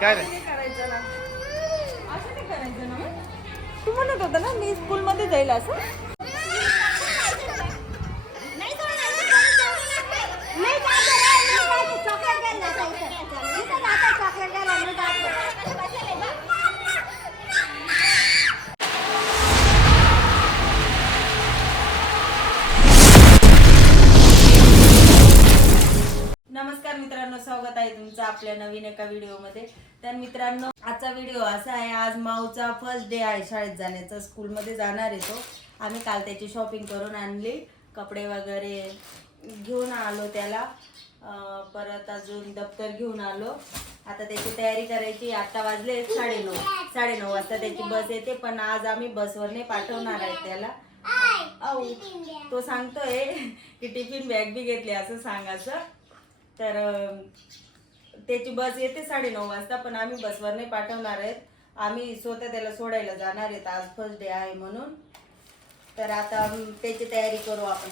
काय रे? करायचं ना. असं नाही करायचं ना. तू म्हणत होता ना मी स्कूलमध्ये जाईल असं? नमस्कार मित्रांनो स्वागत आहे तुमचं आपल्या नवीन एका व्हिडिओमध्ये. तर मित्रांनो आजचा व्हिडिओ असा आहे आज माऊचा फर्स्ट डे आहे शाळेत जाण्याचा स्कूलमध्ये जाणार आहे तो. आम्ही काल त्याची शॉपिंग करून आणली कपडे वगैरे घेऊन आलो त्याला. परत अजून दप्तर घेऊन आलो. आता त्याची तयारी करायची आता वाजले साडेनऊ. साडेनऊ वाजता त्याची बस येते पण आज आम्ही बसवर नाही पाठवणार आहे त्याला. तो सांगतोय की टिफिन बॅग बी घेतली असं सांगायचं. तर त्याची बस येते साडेनऊ वाजता पण आम्ही बसवर नाही पाठवणार आहेत. आम्ही स्वतः त्याला सोडायला जाणार आहेत. आज फर्स्ट डे आहे म्हणून. तर आता त्याची तयारी करू आपण.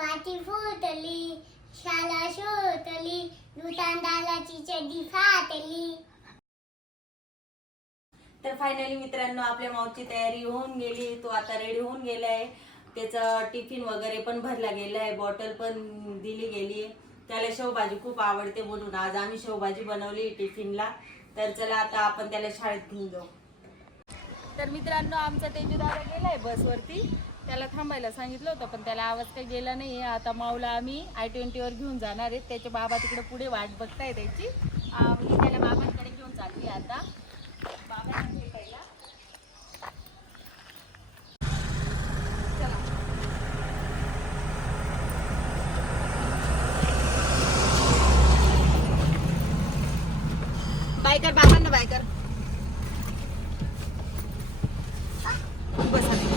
पाठी फुटली शाला शोधली दुकानदाराची चड्डी फाटली. तर फायनली मित्रांनो आपल्या मावची तयारी होऊन गेली. तो आता रेडी होऊन गेलाय. त्याचा टिफिन वगैरे पण भरला गेलाय बॉटल पण दिली गेली त्याला शेवभाजी खूप आवडते म्हणून आज आम्ही शेवभाजी बनवली टिफिनला. तर चला आता आपण त्याला शाळेत घेऊन जाऊ. तर मित्रांनो आमचा तेजूदारा गेलाय बसवरती. त्याला थांबायला सांगितलं होतं पण त्याला आवाज काही गेला नाही आता माऊला आम्ही आय ट्वेंटीवर घेऊन जाणार आहेत त्याचे बाबा तिकडे पुढे वाट बघताय त्याची. मी त्याला बाबांकडे घेऊन चालली आता. बाबांना भेटायला चला. बायकर बाबांना बायकर बस आधी.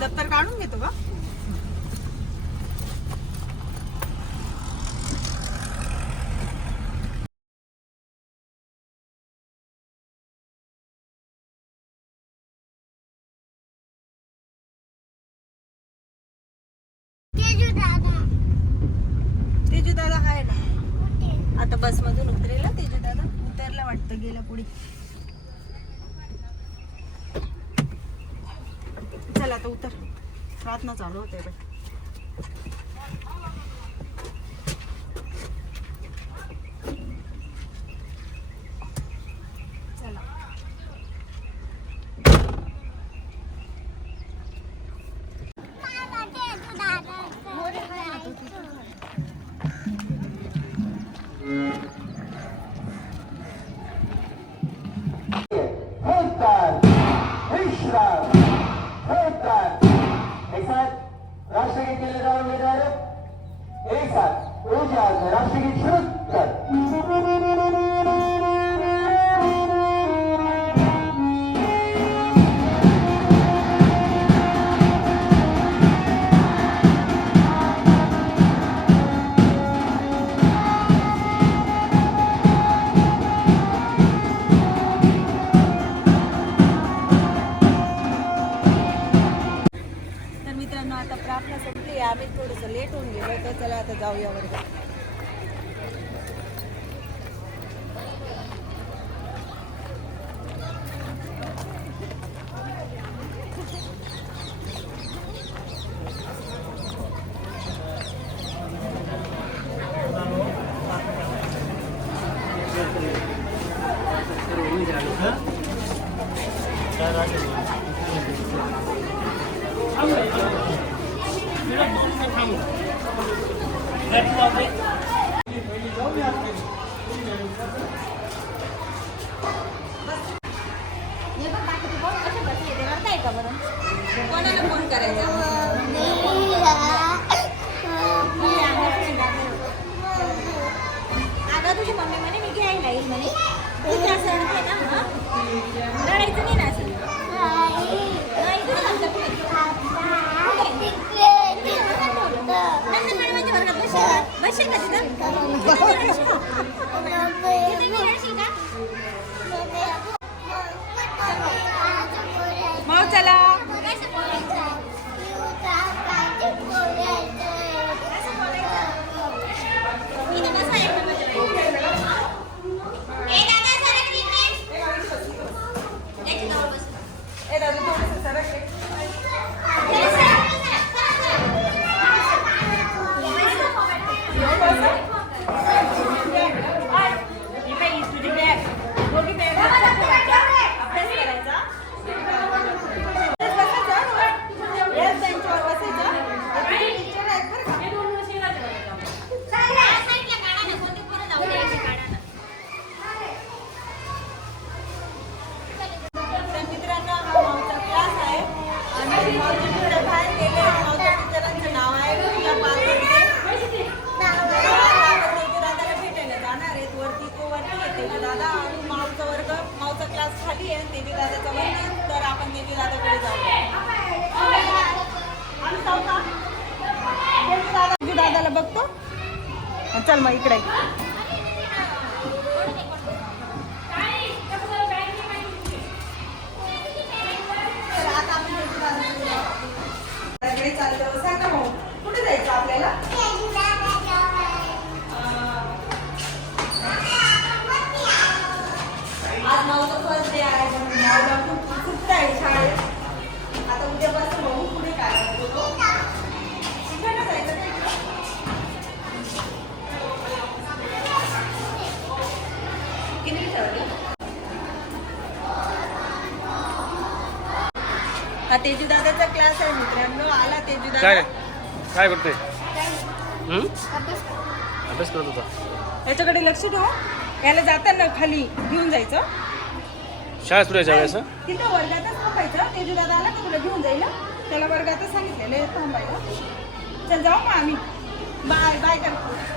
दप्तर काढून घेतो का तेजू दादा तेजू दादा आहे ना आता बस मधून उतरेल तेजे दादा. उतरला वाटतं गेला पुढे. चला आता उतर. प्रार्थना चालू होते बाई. ಶ್ರೀರಾಮ ಇದ್ದಾರೆ ಹೇಳಿ ಸರ್ ಪೂಜೆ ಆದ್ಮೇಲೆ ರಾಷ್ಟ್ರೀಯ दादा आणि मावचा वर्ग मावचा क्लास खाली आहे नेवी दादाचा वर्ग तर आपण तेजूदादाकडे दादाकडे जाऊ का तेजूदादा दादाला बघतो. चल मग इकडे. तर आता आपण चाललो. हा तेजू दादाचा क्लास आहे मित्रांनो. आला तेजू काय दादा काय करतोय हं? अभ्यास करत होता. याच्याकडे लक्ष ठेव याला जाताना खाली घेऊन जायचं. शाळा सुरू आहे वेळेस तिथं वर्गातच थांबायचं. तेजू दादा आला का तुला घेऊन जाईल हं? त्याला वर्गातच सांगितलेलं आहे थांबायला. चल जाऊ मग आम्ही. बाय बाय करतो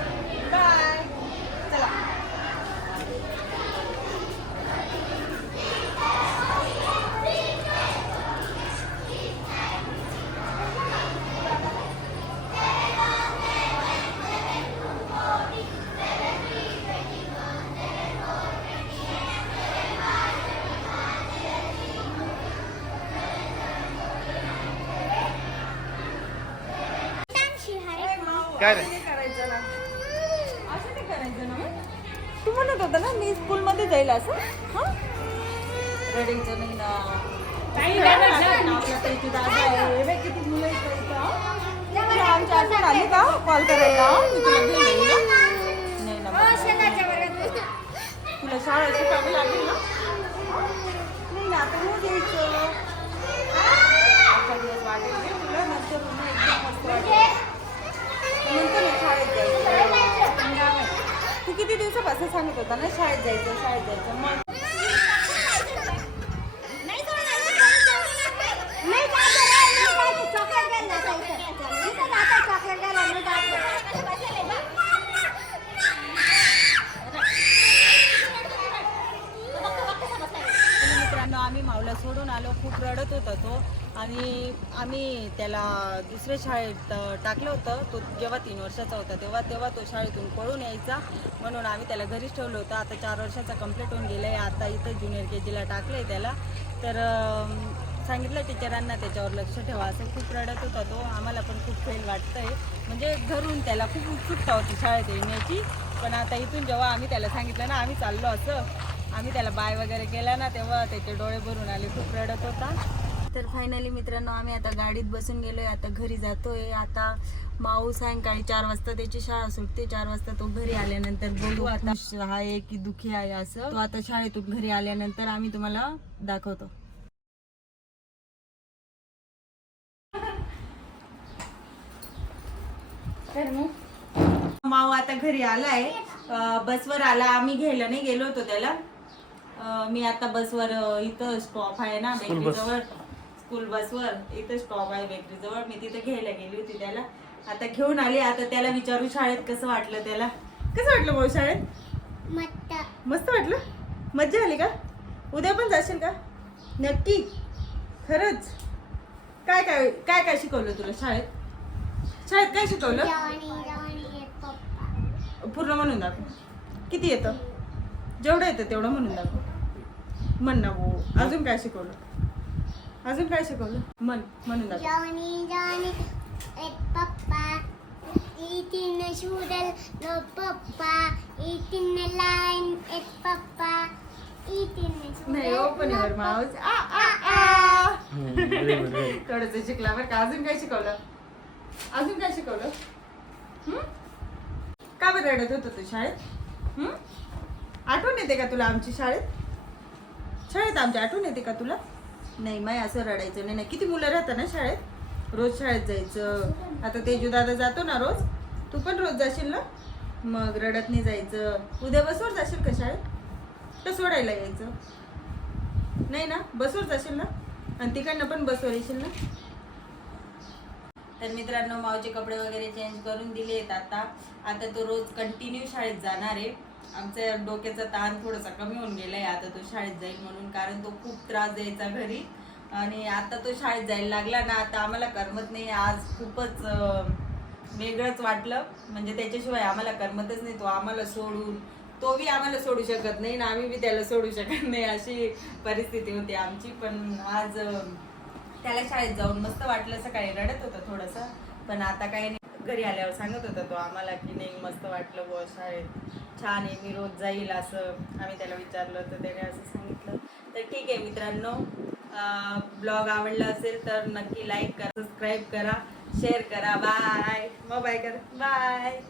काय रे? असं नाही करायचं ना. असं नाही करायचं ना मग. तू म्हणत होता ना मी स्कूलमध्ये जाईल असं. हां? रडायचं नाही ना आपला तेजू दादा आहे. हे बघ किती मुलं आहेत इथं, हं? तुला आमची आठवण आली का? कॉल करायला? मी तुला घेऊन येईल ना? नाही ना मग. तुला शाळा शिकावी लागेल ना? नाही ना आता रोज यायचं. आजचा दिवस वाटेल रे तुला. नंतर पुन्हा एकदम मस्त वाटेल. नंतर ना शाळेत जायचं. तू किती दिवसापासून सांगत होता ना शाळेत जायचं शाळेत जायचं? मग त्याला दुसऱ्या शाळेत टाकलं होतं. तो जेव्हा तीन वर्षाचा होता तेव्हा तेव्हा तो शाळेतून पळून यायचा. म्हणून आम्ही त्याला घरीच ठेवलं होतं. आता चार वर्षाचा कंप्लीट होऊन गेलं आहे आता इथं ज्युनियर के जीला टाकलं आहे त्याला. तर सांगितलं टीचरांना त्याच्यावर लक्ष ठेवा. असं खूप रडत होता तो. आम्हाला पण खूप फेल वाटतंय. म्हणजे घरून त्याला खूप उत्सुकता होती शाळेत येण्याची. पण आता इथून जेव्हा आम्ही त्याला सांगितलं ना आम्ही चाललो असं. आम्ही त्याला बाय वगैरे केला ना तेव्हा त्याचे डोळे भरून आले. खूप रडत होता. तर फायनली मित्रांनो आम्ही आता गाडीत बसून गेलोय आता घरी जातोय. आता माऊ सायंकाळी चार वाजता त्याची शाळा सुटते. चार वाजता तो घरी आल्यानंतर बोलू. आता आहे की दुखी आहे असं? तो आता शाळेतून घरी आल्यानंतर आम्ही तुम्हाला दाखवतो. माऊ आता घरी आलाय. बसवर आला. आम्ही घ्यायला नाही गेलो होतो त्याला. मी आता बसवर इथं स्टॉप आहे ना School bus. जवळ स्कूल बसवर इथं स्टॉप आहे बेकरी जवळ. मी तिथे घ्यायला गेली होती त्याला. आता घेऊन आली. आता त्याला विचारू शाळेत कसं वाटलं त्याला? कसं वाटलं भाऊ शाळेत? मस्त. मस्त वाटलं? मज्जा आली का? उद्या पण जाशील का? नक्की. खरंच. काय काय काय काय शिकवलं तुला शाळेत? शाळेत काय शिकवलं? पूर्ण म्हणून दाखव. किती येतं? जेवढं येतं तेवढं म्हणून दाखव. म्हण ना भाऊ अजून काय शिकवलं? अजून काय शिकवलं? म्हण म्हणून दाखव. जॉनी जॉनी एक पप्पा eating a strudel no papa eating a line एक पप्पा eating a strudel नाही ओपन युअर no माउस थोडस शिकला बरं का. अजून काय शिकवलं? अजून काय शिकवलं? हं? का बरं रडत होतं तू शाळेत? हं? आठवण येते का तुला आमची शाळेत? शाळेत आमची आठवण येते का तुला? नाही माय असं रडायचं नाही. नाही किती मुलं राहतात ना शाळेत? रोज शाळेत जायचं. आता तेजू दादा जातो ना रोज. तू पण रोज जाशील ना? मग रडत नाही जायचं. उद्या बसवर जाशील का शाळेत? तर सोडायला यायचं. नाही ना? बसवर जाशील ना? आणि तिकडनं पण बसवर येशील ना? तर मित्रांनो मावचे कपडे वगैरे चेंज करून दिले आहेत आता. आता तो रोज कंटिन्यू शाळेत जाणार आहे. आमच्या डोक्याचा ताण थोडासा कमी होऊन गेलाय. आता तो शाळेत जाईल म्हणून कारण तो खूप त्रास द्यायचा घरी. आणि आता तो शाळेत जायला लागला ना आता आम्हाला करमत नाही. आज खूपच वेगळंच वाटलं. म्हणजे त्याच्याशिवाय आम्हाला करमतच नाही. तो आम्हाला सोडून तो बी आम्हाला सोडू शकत नाही ना आम्ही बी त्याला सोडू शकत नाही अशी परिस्थिती होती आमची. पण आज त्याला शाळेत जाऊन मस्त वाटलं. सकाळी रडत होता थोडंसं. पण आता काही नाही. घरी आल्यावर सांगत होता तो आम्हाला की नाही मस्त वाटलं बुवा शाळेत. छान आहे मी रोज जाईल असं आम्ही त्याला विचारलं तर त्याने असं सांगितलं. तर ठीक आहे मित्रांनो ब्लॉग आवडला असेल तर नक्की लाईक करा सबस्क्राईब करा शेअर करा. बाय मग बाय करा. बाय